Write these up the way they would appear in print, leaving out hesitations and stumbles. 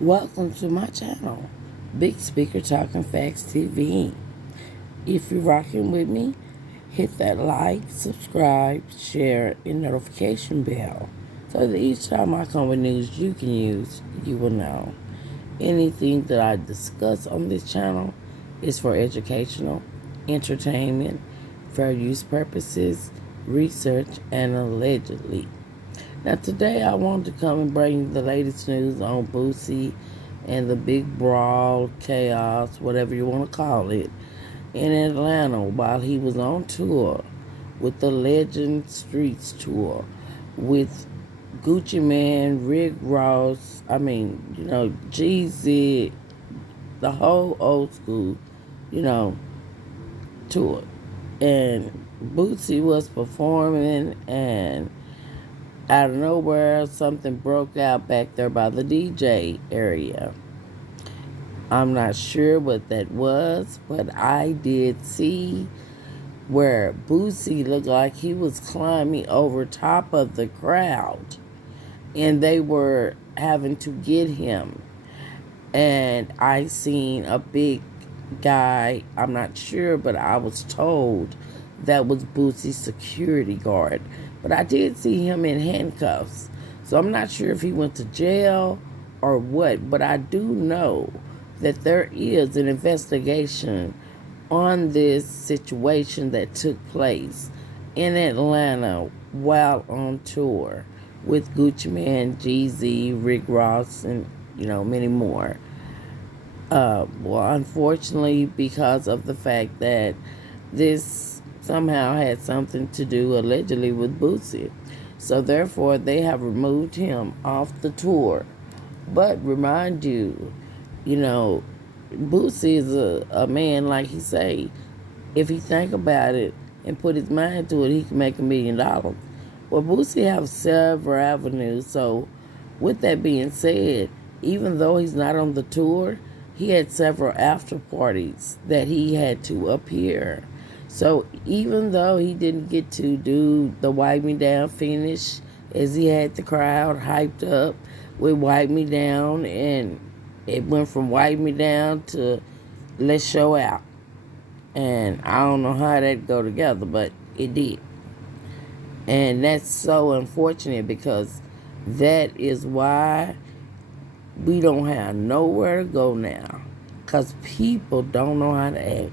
Welcome to my channel, Big Speaker Talking Facts TV. If you're rocking with me, hit that like, subscribe, share, and notification bell so that each time I come with news you can use, you will know. Anything that I discuss on this channel is for educational, entertainment, fair use purposes, research, and allegedly. Now today I wanted to come and bring you the latest news on Boosie and the big brawl, chaos, whatever you want to call it, in Atlanta while he was on tour with the Legend Streets tour with Gucci Man, Rick Ross, Jeezy, the whole old school, you know, tour. And Boosie was performing, and out of nowhere, something broke out back there by the DJ area. I'm not sure what that was, but I did see where Boosie looked like he was climbing over top of the crowd, and they were having to get him. And I seen a big guy, I'm not sure, but I was told that was Boosie's security guard. But I did see him in handcuffs. So I'm not sure if he went to jail or what, but I do know that there is an investigation on this situation that took place in Atlanta while on tour with Gucci Man, Jeezy, Rick Ross, and many more. Unfortunately, because of the fact that this somehow had something to do allegedly with Boosie. So therefore, they have removed him off the tour. But remind you, Boosie is a man, like he say, if he think about it and put his mind to it, he can make $1 million. Well, Boosie have several avenues. So with that being said, even though he's not on the tour, he had several after parties that he had to appear. So even though he didn't get to do the Wipe Me Down finish, as he had the crowd hyped up with Wipe Me Down, and it went from Wipe Me Down to Let's Show Out. And I don't know how that go together, but it did. And that's so unfortunate, because that is why we don't have nowhere to go now, because people don't know how to act.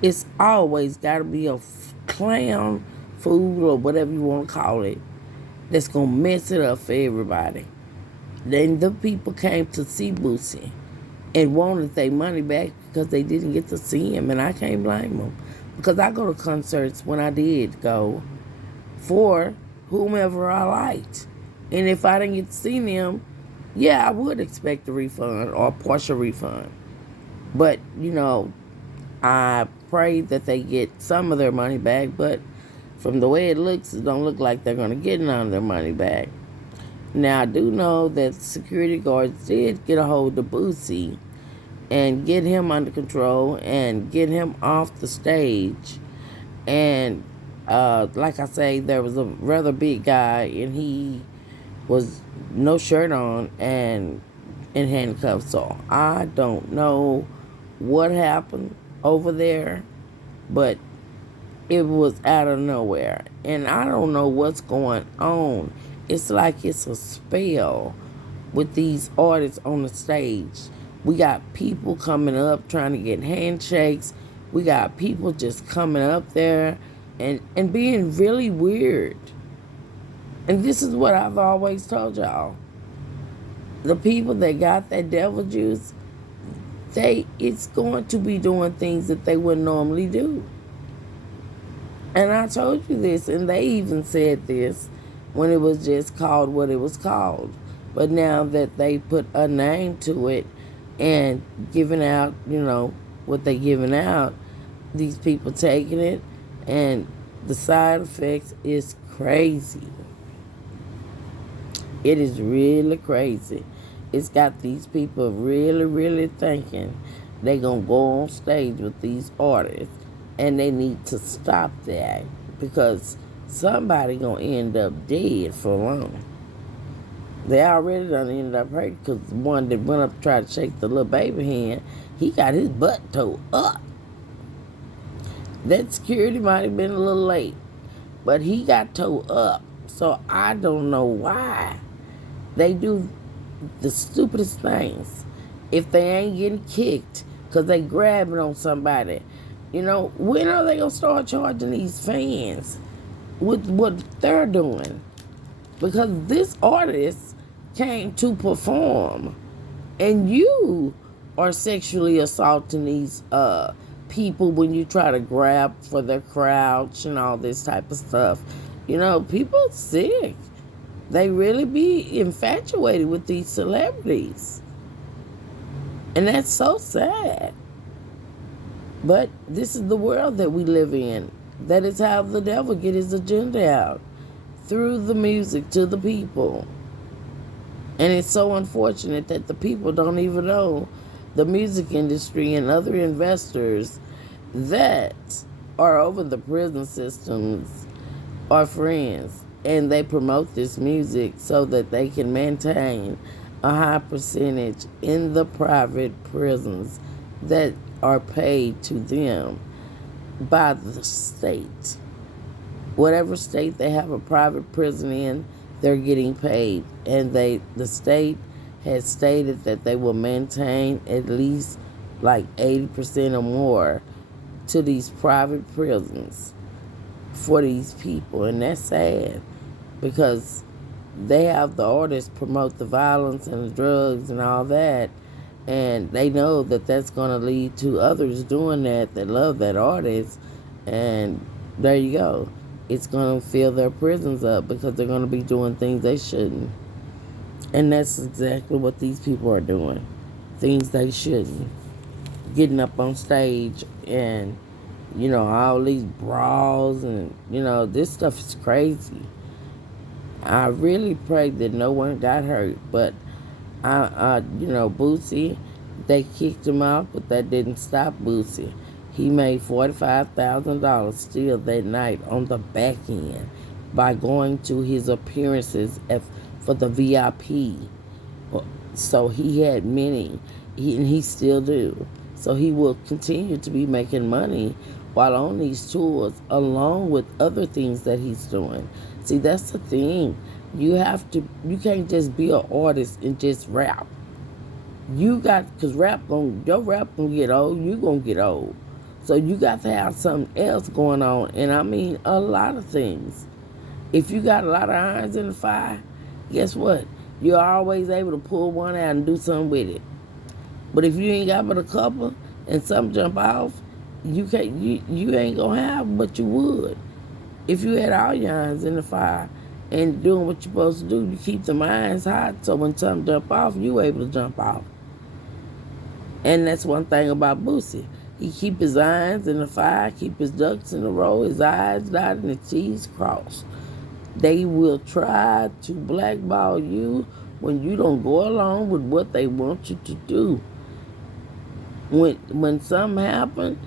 It's always got to be a clown, fool, or whatever you want to call it, that's going to mess it up for everybody. Then the people came to see Boosie and wanted their money back because they didn't get to see him, and I can't blame them, because I go to concerts when I did go for whomever I liked. And if I didn't get to see them, yeah, I would expect a refund or a partial refund. But, I pray that they get some of their money back, but from the way it looks, it don't look like they're going to get none of their money back. Now, I do know that security guards did get a hold of Boosie and get him under control and get him off the stage. And like I say, there was a rather big guy, and he was no shirt on and in handcuffs. So I don't know what happened over there, but it was out of nowhere. And I don't know what's going on. It's like it's a spell with these artists on the stage. We got people coming up trying to get handshakes. We got people just coming up there and being really weird. And this is what I've always told y'all. The people that got that devil juice, it's going to be doing things that they wouldn't normally do. And I told you this, and they even said this when it was just called what it was called. But now that they put a name to it and giving out, what they giving out, these people taking it, and the side effects is crazy. It is really crazy. It's got these people really, really thinking they're going to go on stage with these artists, and they need to stop that, because somebody going to end up dead for long. They already done ended up hurt because the one that went up to try to shake the little baby hand, he got his butt towed up. That security might have been a little late, but he got towed up. So I don't know why they do the stupidest things. If they ain't getting kicked because they grabbing on somebody, when are they going to start charging these fans with what they're doing? Because this artist came to perform, and you are sexually assaulting these people when you try to grab for their crouch and all this type of stuff. People are sick. They really be infatuated with these celebrities. And that's so sad. But this is the world that we live in. That is how the devil get his agenda out. Through the music to the people. And it's so unfortunate that the people don't even know the music industry and other investors that are over the prison systems are friends. And they promote this music so that they can maintain a high percentage in the private prisons that are paid to them by the state. Whatever state they have a private prison in, they're getting paid. And the state has stated that they will maintain at least like 80% or more to these private prisons for these people. And that's sad because they have the artists promote the violence and the drugs and all that. And they know that that's going to lead to others doing that love that artist. And there you go. It's going to fill their prisons up because they're going to be doing things they shouldn't. And that's exactly what these people are doing. Things they shouldn't. Getting up on stage and, all these brawls and, this stuff is crazy. I really pray that no one got hurt. But, Boosie, they kicked him out, but that didn't stop Boosie. He made $45,000 still that night on the back end by going to his appearances for the VIP. So he had many, and he still do. So he will continue to be making money while on these tours, along with other things that he's doing. See, that's the thing. You can't just be an artist and just rap. Because your rap gonna get old, you gonna get old. So you got to have something else going on, and I mean a lot of things. If you got a lot of irons in the fire, guess what? You're always able to pull one out and do something with it. But if you ain't got but a couple and some jump off, you ain't gonna have what you would. If you had all your irons in the fire and doing what you're supposed to do, you keep the irons hot so when something jump off, you able to jump off. And that's one thing about Boosie. He keep his irons in the fire, keep his ducks in a row, his I's dotted and his T's crossed. They will try to blackball you when you don't go along with what they want you to do. When something happen,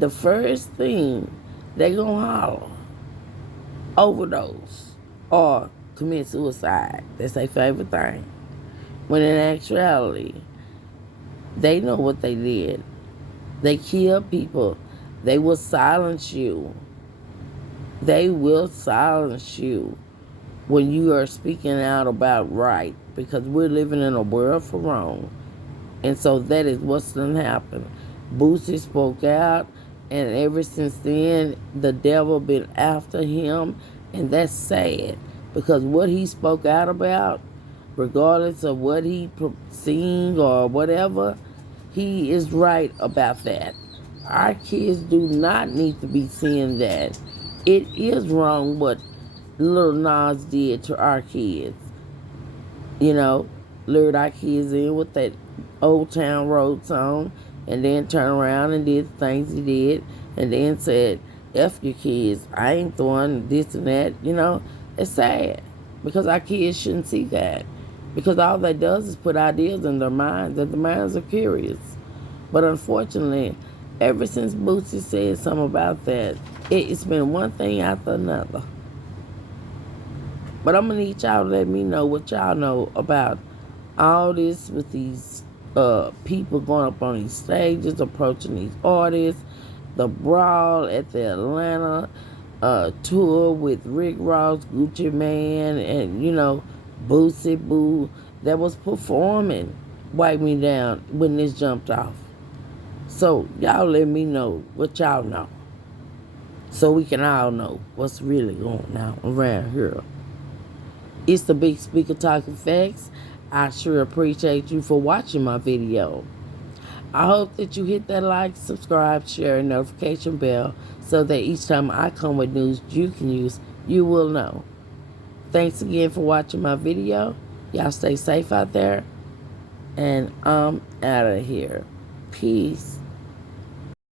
the first thing they gonna holler, overdose or commit suicide. That's their favorite thing. When in actuality, they know what they did. They kill people. They will silence you. They will silence you when you are speaking out about right, because we're living in a world for wrong. And so that is what's done happened. Boosie spoke out, and ever since then, the devil been after him, and that's sad, because what he spoke out about, regardless of what he seen or whatever, he is right about that. Our kids do not need to be seeing that. It is wrong what Lil Nas did to our kids. Lured our kids in with that Old Town Road song, and then turned around and did the things he did, and then said, F your kids, I ain't the one, this and that. It's sad, because our kids shouldn't see that, because all that does is put ideas in their minds, and the minds are curious. But unfortunately, ever since Boosie said something about that, it's been one thing after another. But I'm gonna need y'all to let me know what y'all know about all this with these people going up on these stages, approaching these artists, the brawl at the Atlanta tour with Rick Ross, Gucci Man, and Boosie Boo that was performing Wipe Me Down when this jumped off. So y'all let me know what y'all know, so we can all know what's really going on around here. It's the Big Speaker Talking Facts. I sure appreciate you for watching my video. I hope that you hit that like, subscribe, share, and notification bell so that each time I come with news you can use, you will know. Thanks again for watching my video. Y'all stay safe out there. And I'm out of here. Peace.